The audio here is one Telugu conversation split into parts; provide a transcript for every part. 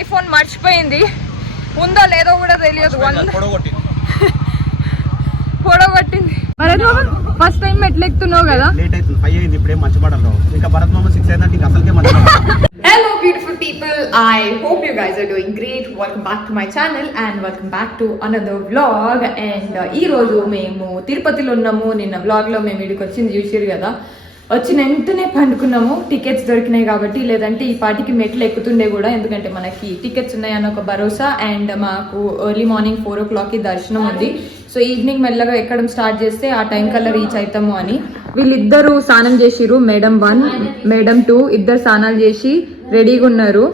ఐఫోన్ మర్చిపోయింది, ఉందో లేదో కూడా తెలియదు. పొడగొట్టింది. భరత్ మామ ఫస్ట్ టైం మెట్లు ఎక్కుతున్నావు కదా? Hello beautiful people, I hope you guys are doing great. Welcome back to my channel and welcome back to another vlog. And ee roju memu Tirupatilo unnamu. Ninna vlog lo memu idiki vachindi chusiru kada. వచ్చిన వెంటనే పండుకున్నాము. టికెట్స్ దొరికినాయి కాబట్టి, లేదంటే ఈ పాటికి మెట్లు ఎక్కుతుండే కూడా, ఎందుకంటే మనకి టికెట్స్ ఉన్నాయన్న ఒక భరోసా. అండ్ మాకు ఎర్లీ మార్నింగ్ 4 o'clockకి దర్శనం ఉంది. సో ఈవినింగ్ మెల్లగా ఎక్కడం స్టార్ట్ చేస్తే ఆ టైం కల్లా రీచ్ అవుతాము అని. వీళ్ళిద్దరు స్నానం చేసిరు, మేడం 1 మేడం 2 ఇద్దరు స్నానాలు చేసి రెడీగా ఉన్నారు.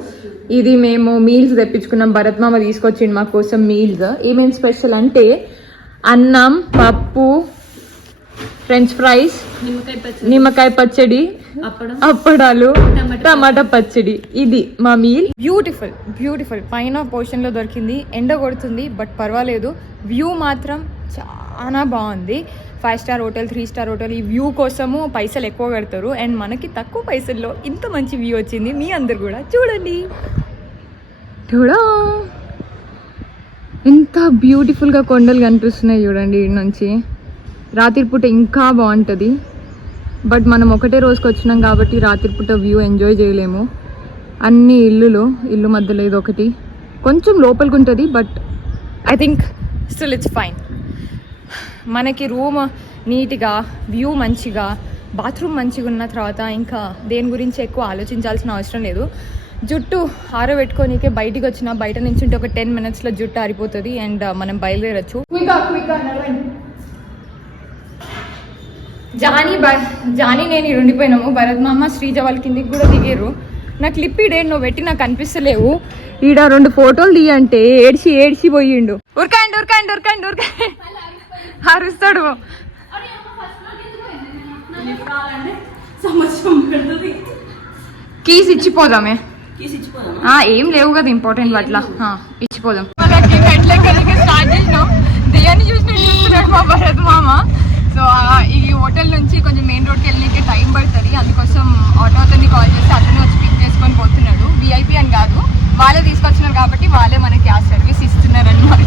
ఇది మేము మీల్స్ తెప్పించుకున్నాం. భరత్ మామ తీసుకొచ్చిండు మా కోసం మీల్స్. ఏమేమి స్పెషల్ అంటే అన్నం, పప్పు, ఫ్రెంచ్ ఫ్రైస్, నిమ్మకాయ పచ్చడి, అప్పడాలు, టమాటా పచ్చడి. ఇది మా మీల్. Beautiful beautiful. పైన పోర్షన్ లో దొరికింది. ఎండ కొడుతుంది బట్ పర్వాలేదు. వ్యూ మాత్రం చాలా బాగుంది. 5 స్టార్ హోటల్, 3 స్టార్ హోటల్. ఈ వ్యూ కోసము పైసలు ఎక్కువ కడతారు అండ్ మనకి తక్కువ పైసల్లో ఇంత మంచి వ్యూ వచ్చింది. మీ అందరు కూడా చూడండి. చూడా ఎంత బ్యూటిఫుల్గా కొండలు కనిపిస్తున్నాయి చూడండి. ఈ నుంచి రాత్రిపూట ఇంకా బాగుంటుంది. బట్ మనం ఒకటే రోజుకి వచ్చినాం కాబట్టి రాత్రిపూట వ్యూ ఎంజాయ్ చేయలేము. అన్ని ఇల్లు మధ్యలో ఇది ఒకటి కొంచెం లోపలికి ఉంటుంది. But I think still it's fine. మనకి రూమ్ నీట్గా, వ్యూ మంచిగా, బాత్రూమ్ మంచిగా ఉన్న తర్వాత ఇంకా దేని గురించి ఎక్కువ ఆలోచించాల్సిన అవసరం లేదు. జుట్టు ఆరబెట్టుకోనికే బయటికి వచ్చిన, బయట నుంచి ఉంటే ఒక 10 minutesలో జుట్టు ఆరిపోతుంది అండ్ మనం బయలుదేరచ్చు. జానీ నేను ఉండిపోయినాము. భరత్ మామ, శ్రీజ వాళ్ళ కిందికి కూడా దిగారు. నాకు క్లిప్ ఈడే నువ్వు పెట్టి నాకు కనిపిస్తలేవు. ఈడ 2 ఫోటోలు తీయంటే ఏడ్చి పోయిండు. ఉరకండి అరుస్తాడు. కీస్ ఇచ్చిపోదామే. ఏం లేవు కదా ఇంపార్టెంట్ అట్లా ఇచ్చిపోదాం. స్టార్ట్ చేసినాం. దెయ్యాన్ని చూస్తున్నాడు మా భరత్ మామ. సో ఈ హోటల్ నుంచి కొంచెం మెయిన్ రోడ్కి వెళ్ళడానికి టైం పడుతుంది. అందుకోసం ఆటో అతన్ని కాల్ చేసి అతను వచ్చి పిక్ చేసుకొని పోతున్నాడు. విఐపి అని కాదు, వాళ్ళే తీసుకొచ్చినారు కాబట్టి వాళ్ళే మనకి ఆ సర్వీస్ ఇస్తున్నారు అనమాట.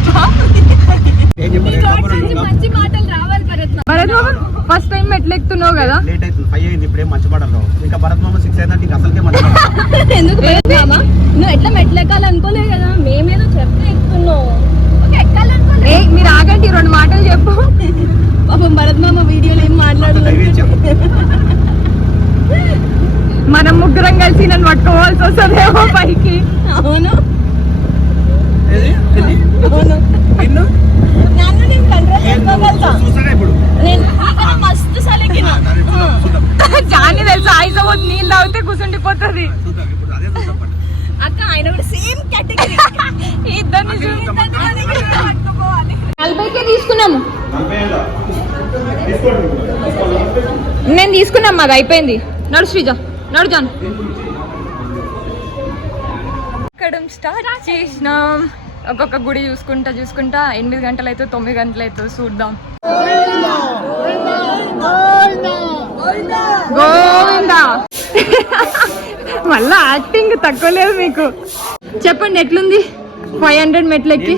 మంచి మాటలు రావాలి. భరత్ మామ ఫస్ట్ టైం మెట్లు ఎక్కుతున్నావు కదా? ఎందుకు నువ్వు ఎట్లా మెట్లు ఎక్కాలనుకోలే కదా? మేమేదో చెప్తే ఎక్కుతున్నావు. మీరు ఆగండి, 2 మాటలు చెప్పు. పాపం భరత్ మామ వీడియోలో ఏం మాట్లాడలేదు. మనం ముగ్గురం కలిసి నన్ను పట్టుకోవాల్సి వస్తుందేమో పైకి. అవును జాని తెలుసు. ఐసవద్దు నీళ్ళు తాగితే కూర్చుండిపోతుంది. అక్క ఆయన కూడా సేమ్ కేటగిరీ. ఇద్దరిని 40కే తీసుకున్నాము. నేను తీసుకున్నాం, మాది అయిపోయింది. నడు శ్రీజ, నడు జాన్. ఎక్కడం స్టార్ట్ చేసినాం. ఒక్కొక్క గుడి చూసుకుంటా 8 గంటలు అవుతుంది, 9 గంటలు అవుతుంది. చూద్దాం. గోవిందా. మళ్ళా యాక్టింగ్ తక్కువ లేదు మీకు. చెప్పండి ఎట్లుంది 500 మెట్లు ఎక్కి?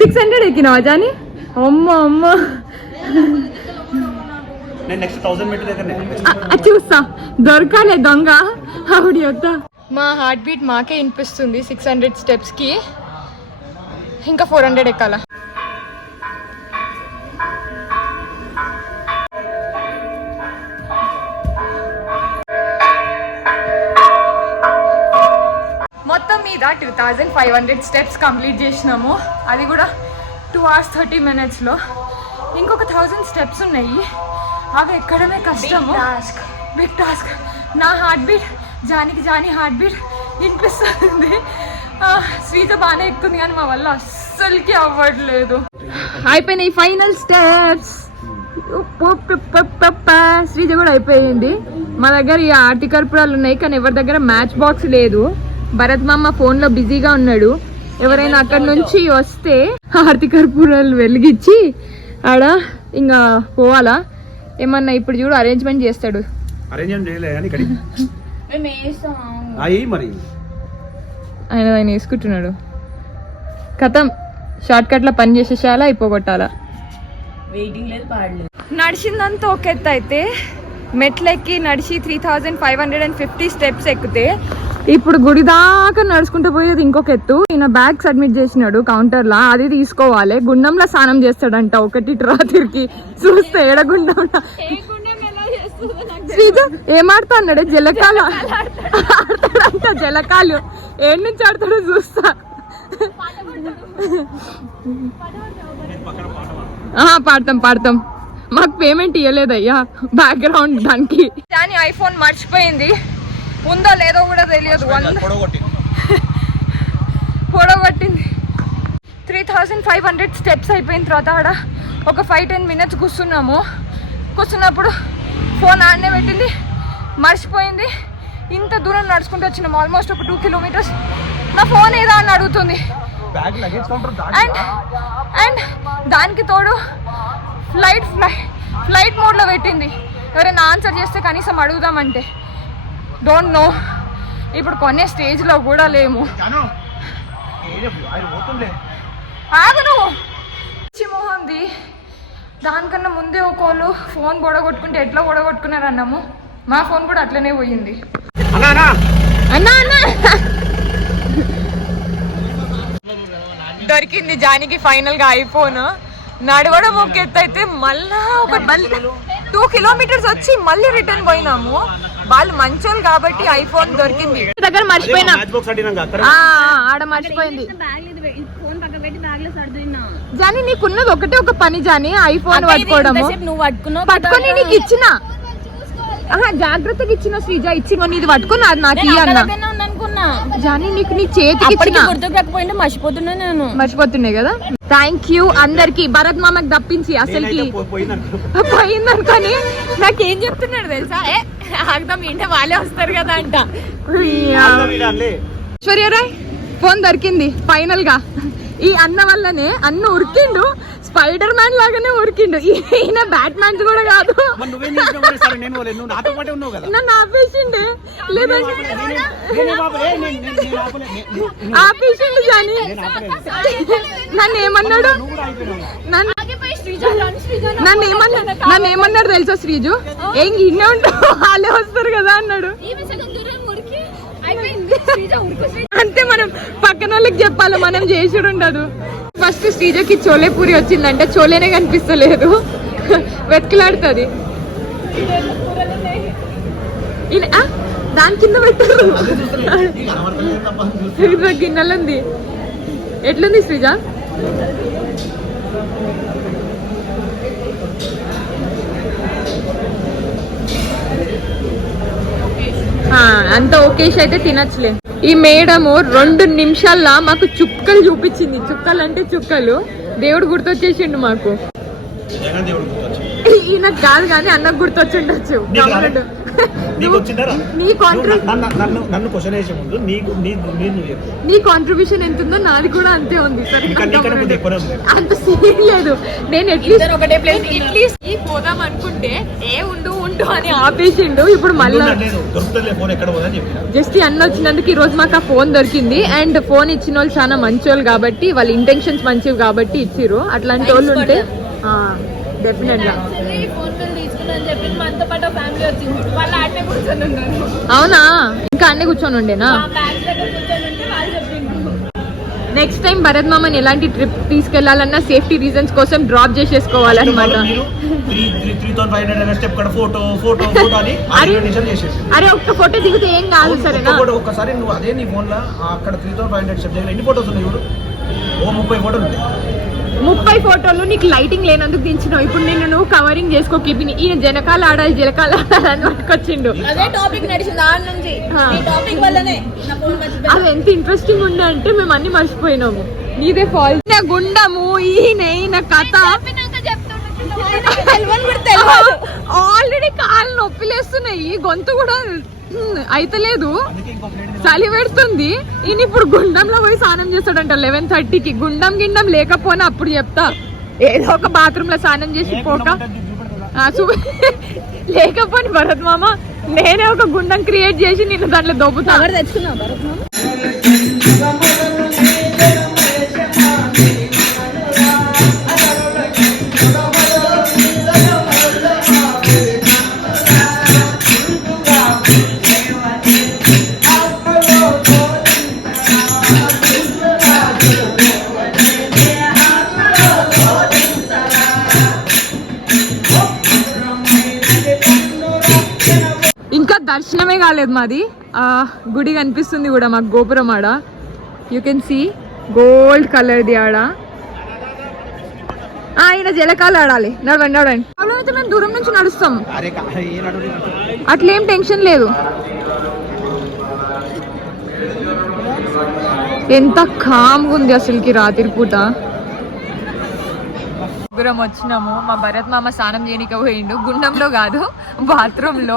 600 ఎక్కినావా జాని? అమ్మ చూస్తా దొరకాలే దొంగ ఆవిడ వద్దా. మా హార్ట్ బీట్ మాకే వినిపిస్తుంది 600 స్టెప్స్కి. ఇంకా 400 ఎక్కాల. మొత్తం మీద 2500 స్టెప్స్ కంప్లీట్ చేసినాము. అది కూడా 2 hours 30 minutesలో. ఇంకొక 1000 స్టెప్స్ ఉన్నాయి. అవి ఎక్కడమే కష్టము. Big task. నా హార్ట్ బీట్ జానీ హార్ట్ బీట్ వినిపిస్తుంది. శ్రీజ బాగానే ఎక్కుతుంది కానీ మా వల్ల అస్సలకి అవ్వట్లేదు. అయిపోయినాయి ఫైనల్ స్టెప్స్. శ్రీజ కూడా అయిపోయింది. మా దగ్గర ఈ ఆర్తి కర్పూరాలు ఉన్నాయి కానీ ఎవరి దగ్గర మ్యాచ్ బాక్స్ లేదు. భరత్ మామ ఫోన్లో బిజీగా ఉన్నాడు. ఎవరైనా అక్కడ నుంచి వస్తే ఆర్తి కర్పూరాలు వెలిగించి ఆడ ఇంకా పోవాలా. ఏమన్నా ఇప్పుడు చూడు అరేంజ్మెంట్ చేస్తాడు. అయ్యి మరి ఆయన వేసుకుంటున్నాడు. కథం షార్ట్ కట్ లో పని చేసేసాలా అయిపోగొట్టాలా. నడిచిందంతా ఒక ఎత్తు అయితే మెట్లెక్కి నడిచి 3550 స్టెప్స్ ఎక్కితే ఇప్పుడు గుడి దాకా నడుచుకుంటూ పోయేది ఇంకొక ఎత్తు. ఈయన బ్యాగ్ సబ్మిట్ చేసినాడు కౌంటర్ లా, అది తీసుకోవాలి. గుండంలో స్నానం చేస్తాడంట ఒకటి రాత్రికి. చూస్తే ఏడగుండంలో శ్రీజ ఏమాడుతా అన్నాడు, జలకాలు ఆడతాడంట. జలకాలు ఏడు నుంచి ఆడతాడో చూస్తా. పాడతాం. మాకు పేమెంట్ ఇవ్వలేదయ్యా బ్యాక్గ్రౌండ్ దానికి. కానీ ఐఫోన్ మర్చిపోయింది, ఉందో లేదో కూడా తెలియదు. పొడగొట్టింది. 3500 స్టెప్స్ అయిపోయిన తర్వాత ఆడ ఒక 5-10 మినిట్స్ కూర్చున్నప్పుడు ఫోన్ ఆడనే పెట్టింది, మర్చిపోయింది. ఇంత దూరం నడుచుకుంటూ వచ్చినాము, ఆల్మోస్ట్ ఒక 2 కిలోమీటర్స్. నా ఫోన్ ఏదా అని అడుగుతుంది. అండ్ దానికి తోడు ఫ్లైట్ మోడ్లో పెట్టింది. ఎవరైనా ఆన్సర్ చేస్తే కనీసం అడుగుదామంటే డోంట్ నో. ఇప్పుడు కొనే స్టేజ్లో కూడా లేము. ఆగు నువ్వు చిమోహంది. దానికన్నా ముందే ఒకళ్ళు ఫోన్ పొడగొట్టుకుంటే ఎట్లా పొడగొట్టుకున్నారు అన్నాము. మా ఫోన్ కూడా అట్లనే పోయింది. అన్నా దొరికింది జానికి ఫైనల్ గా ఐఫోన్. నడవడం ఒక ఎత్తు అయితే మళ్ళా ఒక 2 కిలోమీటర్స్ వచ్చి మళ్ళీ రిటర్న్ పోయినాము. వాళ్ళు మంచోళ్ళు కాబట్టి ఐఫోన్ దొరికింది. దగ్గర మర్చిపోయినా ఆడ మర్చిపోయింది. జానీ నీకున్నది ఒకటే ఒక పని జానీ, ఐఫోన్ పట్టుకోవడము. పట్టుకొని నీకు ఇచ్చిన జాగ్రత్తగా ఇచ్చిన శ్రీజ, ఇచ్చిన నీది పట్టుకుని అది నాకు ఇయ్యన్నా. జానీ నీకు నీ చేతికి మర్చిపోతున్నాయి కదా. థ్యాంక్ యూ అందరికి. భరత్ మామకి తప్పించి అసలుకి పోయిందనుకొని నాకేం చెప్తున్నాడు తెలుసా, ఆగదాం ఇంటే వాళ్ళే వస్తారు కదా అంట. ఐశ్వర్యరాయ్ ఫోన్ దొరికింది ఫైనల్ గా. ఈ అన్న వల్లనే అన్న ఉరికిండు, స్పైడర్ మ్యాన్ లాగానే ఉరికిండు. ఈయన బ్యాట్ మ్యాన్స్ కూడా కాదు, నన్ను ఆపేసిండే. లేదంటే ఆపేసిండు జాని. నన్ను ఏమన్నాడు తెలుసా శ్రీజు, ఏం ఇన్నే ఉంటావు వాళ్ళే వస్తారు కదా అన్నాడు. అంతే, మనం పక్కన వాళ్ళకి చెప్పాలి, మనం చేసుడు ఉండదు. ఫస్ట్ శ్రీజకి చోలే పూరి వచ్చిందంటే చోలేనే కనిపిస్తలేదు, వెతుకులాడుతుంది. దాని కింద పెట్టారు గిన్నెలుంది. ఎట్లుంది శ్రీజ? అంత ఓకేష్ అయితే తినచ్చులే. ఈ మేడము 2 నిమిషాల్లో మాకు చుక్కలు చూపించింది. చుక్కలు అంటే చుక్కలు. దేవుడు గుర్తొచ్చేసిండు మాకు. ఈయనకు కాదు కానీ అన్నకు గుర్తొచ్చిండొచ్చు. నీ కాంట్రిబ్యూషన్ ఎంత ఉందో నాది కూడా అంతే ఉంది. అంత సీన్ లేదు. నేను అట్లీస్ట్ పోదాం అనుకుంటే ఉండు అని ఆపేసిండు. ఇప్పుడు మళ్ళీ జస్ట్ అన్న వచ్చినందుకు ఈ రోజు మాకు ఆ ఫోన్ దొరికింది. అండ్ ఫోన్ ఇచ్చిన వాళ్ళు చాలా మంచి వాళ్ళు కాబట్టి, వాళ్ళ ఇంటెన్షన్స్ మంచివి కాబట్టి ఇచ్చిర్రు. అట్లాంటి వాళ్ళు ఉంటే డెఫినెట్ గా. అవునా, ఇంకా అన్నీ కూర్చొని ఉండేనా? నెక్స్ట్ టైం భరత్ మామని ఎలాంటి ట్రిప్ తీసుకెళ్లాలన్నా సేఫ్టీ రీజన్స్ కోసం డ్రాప్ చేసేసుకోవాలన్నమాట. అరే ఒక్క ఫోటో దిగితే ఏం కాదు సరేనా? ఒక్కసారి నువ్వు అదే నీ ఫోన్ లో అక్కడ 3500 స్టెప్ దగ్గర ఎన్ని ఫోటోస్ ఉన్నాయి? 30 ఫోటోలు ఉంటాయి. 30 ఫోటోలు నీకు లైటింగ్ లేనందుకు దించినావు. ఇప్పుడు నిన్ను నువ్వు కవరింగ్ చేసుకోకి. ఈయన జలకాలు ఆడాలి అని పట్టుకొచ్చిండు. అది ఎంత ఇంట్రెస్టింగ్ ఉండే అంటే మేము అన్ని మర్చిపోయినాము. నీదే ఫాల్ట్. గుండము ఈయన కథ ఆల్రెడీ కాళ్ళు నొప్పిలేస్తున్నాయి, గొంతు కూడా అయితలేదు, చలి పెడుతుంది. ఈయన ఇప్పుడు గుండంలో పోయి స్నానం చేస్తాడంట 11:30కి. గిండం లేకపోయినా అప్పుడు చెప్తా, ఏదో ఒక బాత్రూమ్ లో స్నానం చేసి పోక లేకపోని భరత్ మామ నేనే ఒక గుండం క్రియేట్ చేసి నిన్ను దాంట్లో దొబ్బుతా. తెచ్చుకున్నావు భరత్ మామ? ఇంకా దర్శనమే కాలేదు మాది. గుడి కనిపిస్తుంది కూడా మాకు గోపురం ఆడ. యూ కెన్ సీ గోల్డ్ కలర్ది ఆడ. ఆయన జలకాలు ఆడాలి. నడవండి నడవండి. అయితే మేము దూరం నుంచి నడుస్తాం, అట్లేం టెన్షన్ లేదు. ఎంత కామ్గా ఉంది అసలుకి రాత్రి పూట. ముగ్గురం వచ్చినాము. మా భరత్ మామ స్నానం చేయడానికి పోయిండు, గుండంలో కాదు బాత్రూమ్ లో.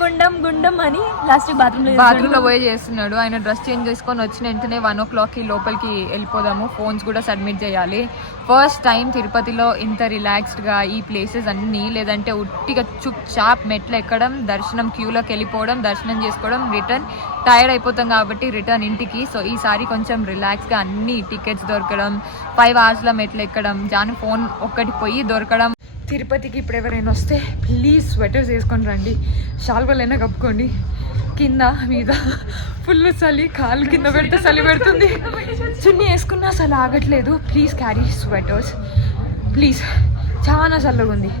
గుండం గుండం అని లాస్ట్ బాత్రూమ్ లో పోయి చేస్తున్నాడు. ఆయన డ్రెస్ చేంజ్ చేసుకొని వచ్చిన వెంటనే 1 o'clock లోపలికి వెళ్ళిపోదాము. ఫోన్స్ కూడా సబ్మిట్ చేయాలి. ఫస్ట్ టైం తిరుపతిలో ఇంత రిలాక్స్డ్ గా ఈ ప్లేసెస్ అన్ని, లేదంటే ఉట్టిగా చుప్ చాప్ మెట్లు ఎక్కడం, దర్శనం క్యూలోకి వెళ్ళిపోవడం, దర్శనం చేసుకోవడం, రిటర్న్ టైర్డ్ అయిపోతాం కాబట్టి రిటర్న్ ఇంటికి. సో ఈసారి కొంచెం రిలాక్స్గా అన్ని టికెట్స్ దొరకడం, 5 hours లో మెట్లు ఎక్కడం, జాను ఫోన్ ఒక్కటి పోయి దొరకడం. తిరుపతికి ఇప్పుడు ఎవరైనా వస్తే ప్లీజ్ స్వెటర్స్ వేసుకొని రండి, షాల్వలైనా కప్పుకోండి. కింద మీద ఫుల్ చలి, కాలు కింద పెడితే చలి పెడుతుంది. చున్నీ వేసుకున్నా అసలు ఆగట్లేదు. Please carry sweaters please. చాలా చల్లగా ఉంది,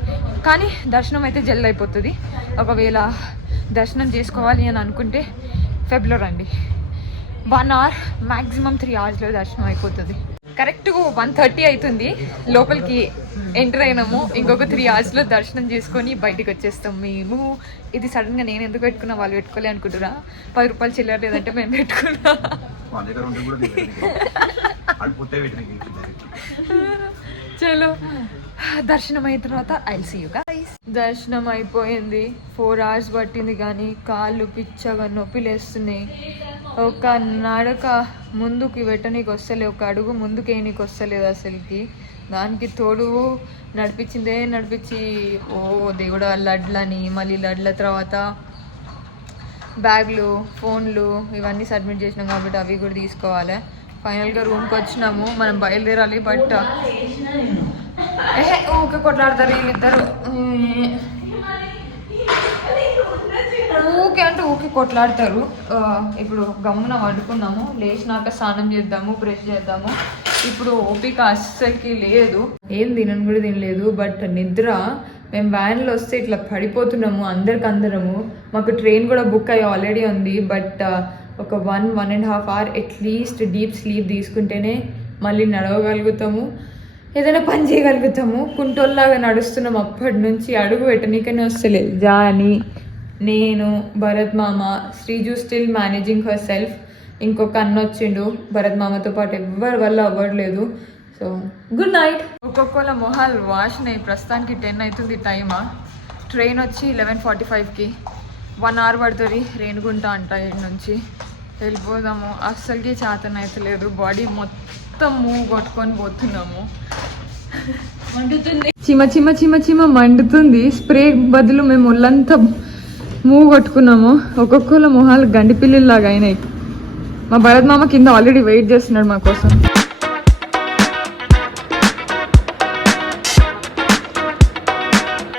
కానీ దర్శనం అయితే జల్ది అయిపోతుంది. ఒకవేళ దర్శనం చేసుకోవాలి అని అనుకుంటే ఫెబ్లో రండి. 1 hour మ్యాక్సిమం 3 hours దర్శనం అయిపోతుంది. కరెక్ట్గా 1:30 అవుతుంది. లోపలికి ఎంటర్ అయినాము. ఇంకొక 3 hours దర్శనం చేసుకొని బయటికి వచ్చేస్తాం మేము. ఇది సడన్గా నేను ఎందుకు పెట్టుకున్నా, వాళ్ళు పెట్టుకోలే అనుకుంటున్నా. 10 రూపాయలు చిల్లర లేదంటే మేము పెట్టుకున్నా. చలో దర్శనం అయిన తర్వాత ఐల్ సీ యూ గైస్. దర్శనం అయిపోయింది. 4 hours పట్టింది, కానీ కాళ్ళు పిచ్చగా నొప్పిలేస్తున్నాయి. ఒక నడక ముందుకి పెట్టనీకి వస్తలేదు, ఒక అడుగు ముందుకే నీకు వస్తలేదు అసలుకి. దానికి తోడు నడిపించి ఓ దేవుడు లడ్లని, మళ్ళీ లడ్ల తర్వాత బ్యాగ్లు, ఫోన్లు ఇవన్నీ సబ్మిట్ చేసినాం కాబట్టి అవి కూడా తీసుకోవాలి. ఫైనల్గా రూమ్కి వచ్చినాము. మనం బయలుదేరాలి. బట్ ఊకే కొట్లాడతారు వీళ్ళిద్దరు. ఊకే కొట్లాడతారు. ఇప్పుడు గమ్మున వండుకున్నాము. లేచినాక స్నానం చేద్దాము, బ్రష్ చేద్దాము. ఇప్పుడు ఓపిక అస్సలకి లేదు. ఏం తినను కూడా తినలేదు. బట్ నిద్ర, మేము వ్యాన్లో వస్తే ఇట్లా పడిపోతున్నాము అందరము. మాకు ట్రైన్ కూడా బుక్ అయ్యి ఆల్రెడీ ఉంది. బట్ ఒక 1.5 hour అట్లీస్ట్ డీప్ స్లీప్ తీసుకుంటేనే మళ్ళీ నడవగలుగుతాము, ఏదైనా పని చేయగలుగుతాము. కుంటోల్లాగా నడుస్తున్నాం అప్పటి నుంచి. అడుగు పెట్టనీకనే వస్తలేదు. జాని, నేను, భరత్ మామ, Sreeju still managing her self. ఇంకొక అన్న వచ్చిండు భరత్ మామతో పాటు, ఎవరి వల్ల అవ్వట్లేదు. So good night. ఒక్కొక్కళ్ళ మొహాలు వాషినాయి. ప్రస్తుతానికి 10 అవుతుంది టైమా. ట్రైన్ వచ్చి 11:45కి. 1 hour పడుతుంది. రేణుగుంట అంట ఇక్కడి నుంచి. వెళ్ళిపోదాము. అస్సలకి చేతన అవుతలేదు. బాడీ మొత్తం మూవ్ కొట్టుకొని పోతున్నాము. మండుతుంది, చిమ మండుతుంది. స్ప్రే బదులు మేము ఒళ్ళంతా మూవ్ కొట్టుకున్నాము. ఒక్కొక్కళ్ళ మొహాలు గండి పిల్లిలాగా అయినాయి. మా భరత్ మామ కింద ఆల్రెడీ వెయిట్ చేస్తున్నాడు మా కోసం.